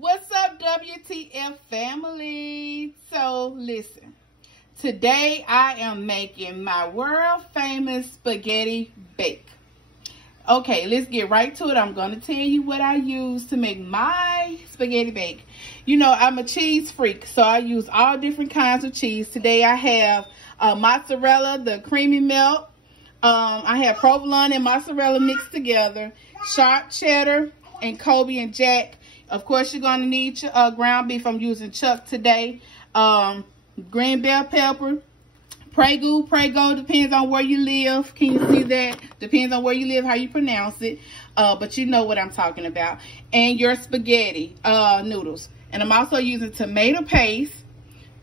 What's up, W.T.F family? So listen, today I am making my world famous spaghetti bake. Okay, let's get right to it. I'm going to tell you what I use to make my spaghetti bake. You know, I'm a cheese freak, so I use all different kinds of cheese. Today I have mozzarella, the creamy melt. I have provolone and mozzarella mixed together, sharp cheddar, and Kobe and Jack. Of course, you're going to need your ground beef. I'm using chuck today. Green bell pepper. Prego, depends on where you live. Can you see that? Depends on where you live, how you pronounce it. But you know what I'm talking about. And your spaghetti noodles. And I'm also using tomato paste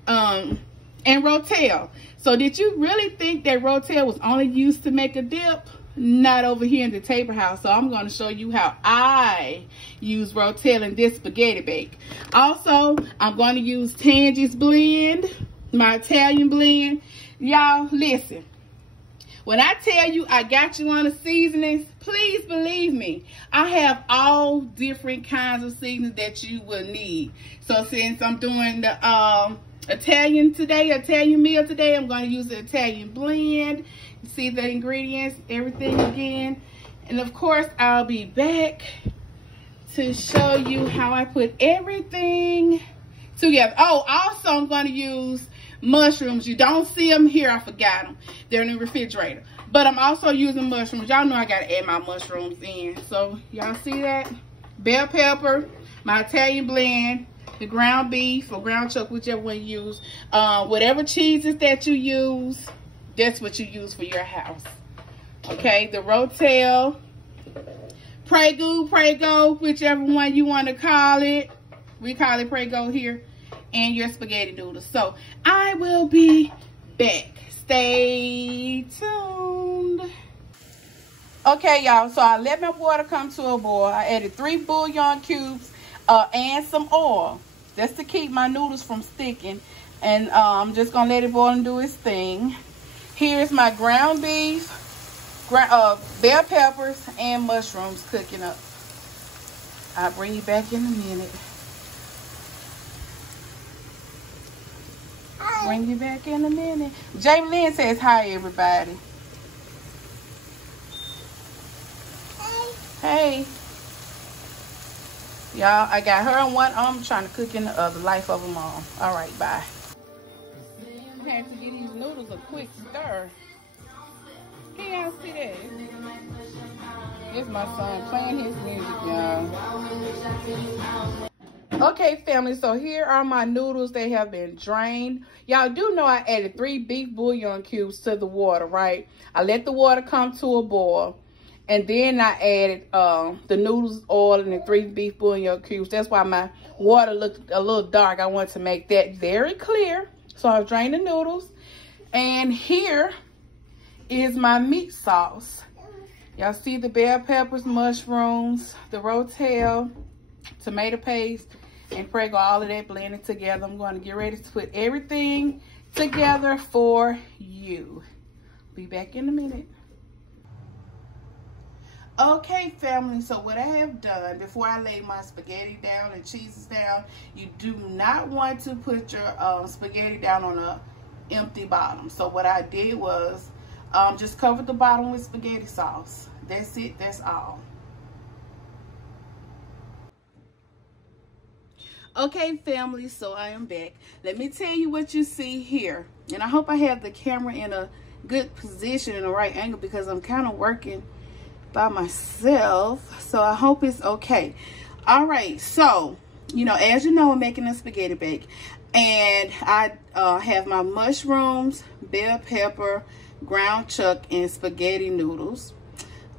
and Rotel. So did you really think that Rotel was only used to make a dip? Not over here in the Tabor house. So I'm going to show you how I use Rotel in this spaghetti bake. Also, I'm going to use Tangy's blend, my Italian blend. Y'all, listen. When I tell you I got you on the seasonings, please believe me. I have all different kinds of seasonings that you will need. So since I'm doing the Italian meal today, I'm going to use the Italian blend. You see the ingredients, everything again. And of course, I'll be back to show you how I put everything together. Oh, also I'm going to use mushrooms. You don't see them here. I forgot them. They're in the refrigerator. But I'm also using mushrooms. Y'all know I got to add my mushrooms in. So y'all see that? Bell pepper, my Italian blend, the ground beef or ground chuck, whichever one you use. Whatever cheeses that you use, that's what you use for your house. Okay, the Rotel, Prego, whichever one you want to call it. We call it Prego here. And your spaghetti noodles. So I will be back. Stay tuned. Okay, y'all. So I let my water come to a boil. I added 3 bouillon cubes and some oil. That's to keep my noodles from sticking. And I'm just going to let it boil and do its thing. Here's my ground beef, bell peppers, and mushrooms cooking up. I'll bring you back in a minute. Bring you back in a minute. Jamie Lynn says hi, everybody. Hey. Y'all, I got her on one arm trying to cook in the other. Life of them all. All right, bye. I have to give these noodles a quick stir. Can y'all see that? Here's my son playing his music, y'all. Okay, family, so here are my noodles. They have been drained. Y'all do know I added 3 beef bouillon cubes to the water, right? I let the water come to a boil. And then I added the noodles, oil, and the 3 beef bouillon cubes. That's why my water looked a little dark. I wanted to make that very clear. So I've drained the noodles. And here is my meat sauce. Y'all see the bell peppers, mushrooms, the Rotel, tomato paste, and Prego, all of that blended together. I'm going to get ready to put everything together for you. Be back in a minute. Okay, family, so what I have done before I lay my spaghetti down and cheeses down, you do not want to put your spaghetti down on an empty bottom. So what I did was just cover the bottom with spaghetti sauce. That's it, that's all. Okay, family, so I am back. Let me tell you what you see here. And I hope I have the camera in a good position, in the right angle, because I'm kind of working by myself. So I hope it's okay. All right, so, you know, as you know, I'm making a spaghetti bake. And I have my mushrooms, bell pepper, ground chuck, and spaghetti noodles.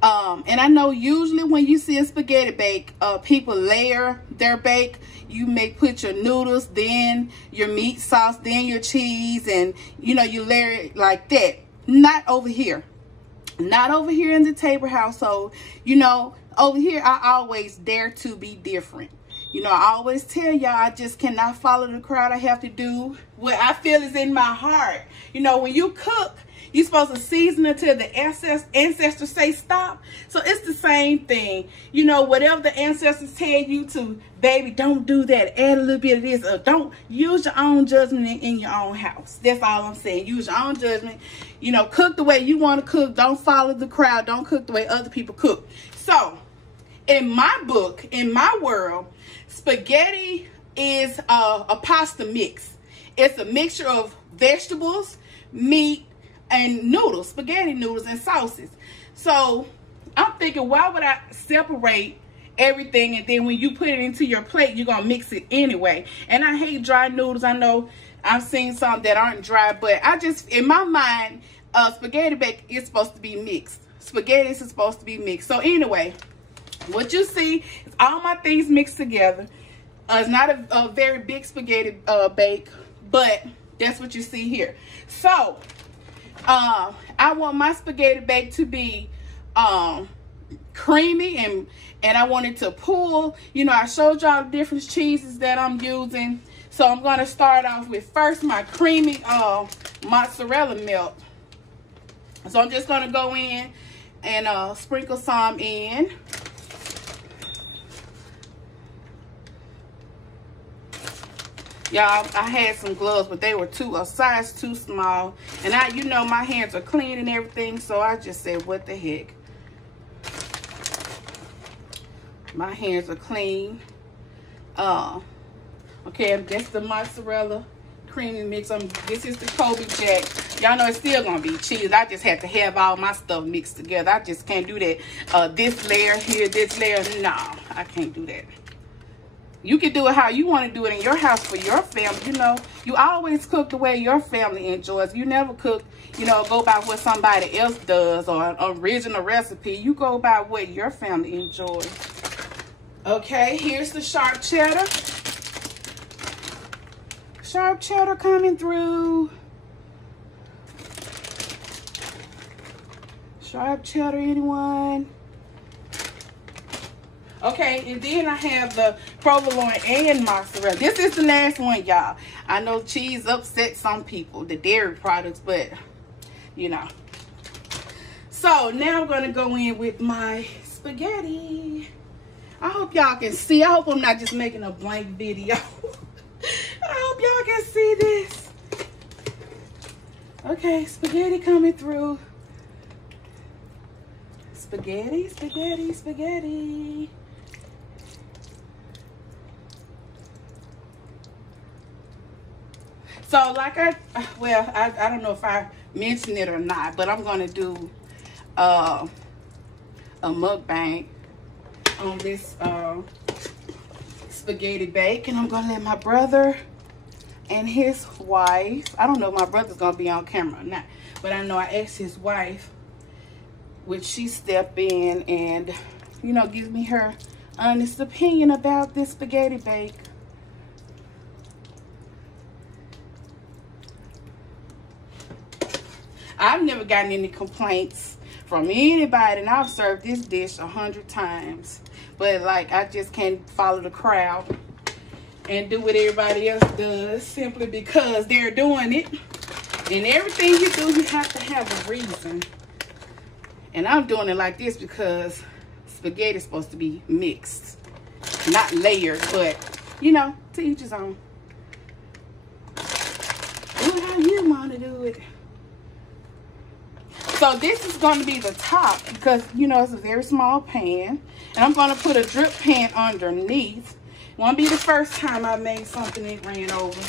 And I know usually when you see a spaghetti bake, people layer their bake. You may put your noodles, then your meat sauce, then your cheese, and you know, you layer it like that. Not over here. Not over here in the Tabor household. You know, over here I always dare to be different. You know, I always tell y'all I just cannot follow the crowd. I have to do what I feel is in my heart. You know, when you cook, You're supposed to season until the ancestors say stop. So it's the same thing. You know, whatever the ancestors tell you to, baby, don't do that. Add a little bit of this. Or don't use your own judgment in your own house. That's all I'm saying. Use your own judgment. You know, cook the way you want to cook. Don't follow the crowd. Don't cook the way other people cook. So, in my book, in my world, spaghetti is a pasta mix. It's a mixture of vegetables, meat, and noodles, spaghetti noodles and sauces. So I'm thinking, why would I separate everything, and then when you put it into your plate, you're gonna mix it anyway? And I hate dry noodles. I know I've seen some that aren't dry, but I just, in my mind, spaghetti bake is supposed to be mixed. Spaghetti is supposed to be mixed. So anyway, what you see is all my things mixed together. It's not a very big spaghetti bake, but that's what you see here. So I want my spaghetti bake to be creamy, and I want it to pull. You know, I showed y'all the different cheeses that I'm using. So I'm going to start off with first my creamy mozzarella melt. So I'm just going to go in and sprinkle some in. Y'all, I had some gloves, but they were a size too small. And you know, my hands are clean and everything, so I just said, what the heck? My hands are clean. Okay, that's the mozzarella creamy mix. This is the Kobe Jack. Y'all know it's still gonna be cheese. I just had to have all my stuff mixed together. I just can't do that. This layer here, this layer. No, I can't do that. You can do it how you want to do it in your house for your family. You know, you always cook the way your family enjoys. You never cook, you know, go by what somebody else does or an original recipe. You go by what your family enjoys. Okay, here's the sharp cheddar. Sharp cheddar coming through. Sharp cheddar, anyone? Okay, and then I have the provolone and mozzarella. This is the last one, y'all. I know cheese upsets some people, the dairy products, but, you know. So, now I'm going to go in with my spaghetti. I hope y'all can see. I hope I'm not just making a blank video. I hope y'all can see this. Okay, spaghetti coming through. Spaghetti, spaghetti, spaghetti. So like I don't know if I mentioned it or not, but I'm going to do a mukbang on this spaghetti bake. And I'm going to let my brother and his wife, I don't know if my brother's going to be on camera or not, but I know I asked his wife, would she step in and, you know, give me her honest opinion about this spaghetti bake. I've never gotten any complaints from anybody, and I've served this dish 100 times. But, like, I just can't follow the crowd and do what everybody else does simply because they're doing it. And everything you do, you have to have a reason. And I'm doing it like this because spaghetti is supposed to be mixed. Not layered, but, you know, to each his own. Do how you want to do it. So this is going to be the top because, you know, it's a very small pan. And I'm going to put a drip pan underneath. Won't be the first time I made something that ran over.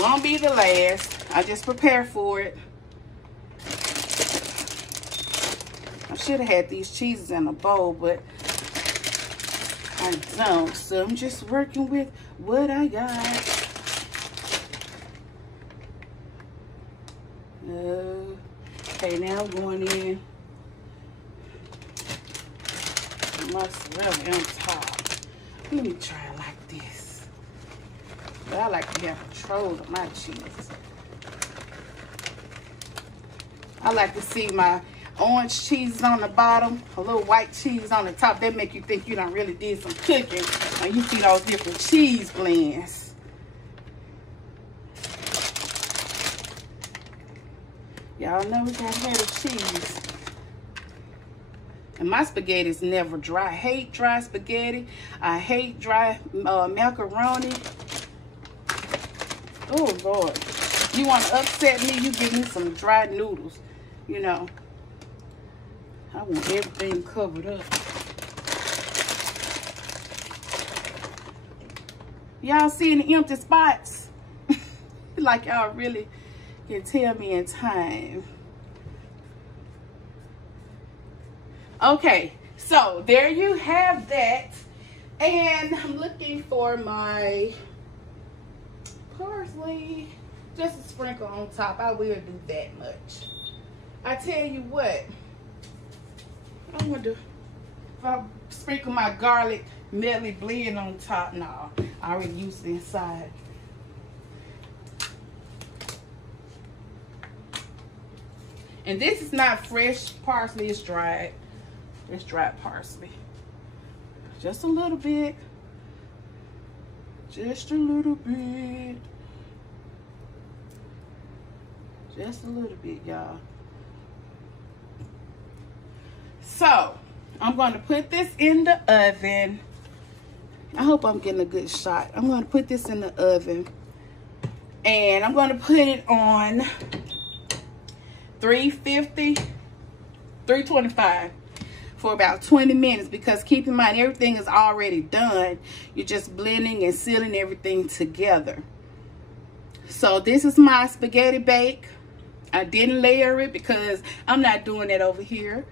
Won't be the last. I just prepare for it. I should have had these cheeses in a bowl, but I don't. So I'm just working with what I got. Okay, now I'm going in mozzarella on top. Let me try it like this. But I like to have control of my cheese. I like to see my orange cheese on the bottom, a little white cheese on the top. That make you think you done really did some cooking when you see those different cheese blends. Y'all know we gotta have the cheese. And my spaghetti is never dry. I hate dry spaghetti. I hate dry macaroni. Oh, Lord. You want to upset me, you give me some dry noodles. You know, I want everything covered up. Y'all seeing the empty spots? Like y'all really can tell me in time. Okay, so there you have that. And I'm looking for my parsley. Just a sprinkle on top. I will do that much. I tell you what, I'm gonna do, if I sprinkle my garlic medley blend on top, no, I already used it inside. And this is not fresh parsley, it's dried. It's dried parsley. Just a little bit. Just a little bit. Just a little bit, y'all. So, I'm going to put this in the oven. I hope I'm getting a good shot. I'm going to put this in the oven. And I'm going to put it on 350, 325 for about 20 minutes. Because keep in mind, everything is already done. You're just blending and sealing everything together. So, this is my spaghetti bake. I didn't layer it because I'm not doing that over here.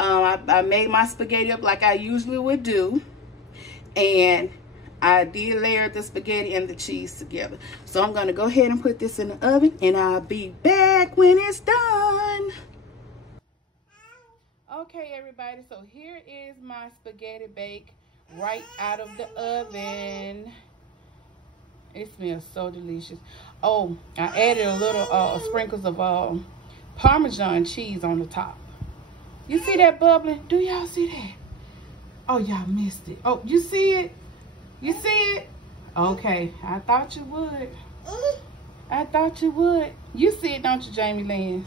I made my spaghetti up like I usually would do. And I did layer the spaghetti and the cheese together. So I'm going to go ahead and put this in the oven. And I'll be back when it's done. Okay, everybody. So here is my spaghetti bake right out of the oven. It smells so delicious. Oh, I added a little sprinkles of Parmesan cheese on the top. You see that bubbling? Do y'all see that? Oh, y'all missed it. Oh, you see it? You see it? Okay, I thought you would. I thought you would. You see it, don't you, Jamie Lynn?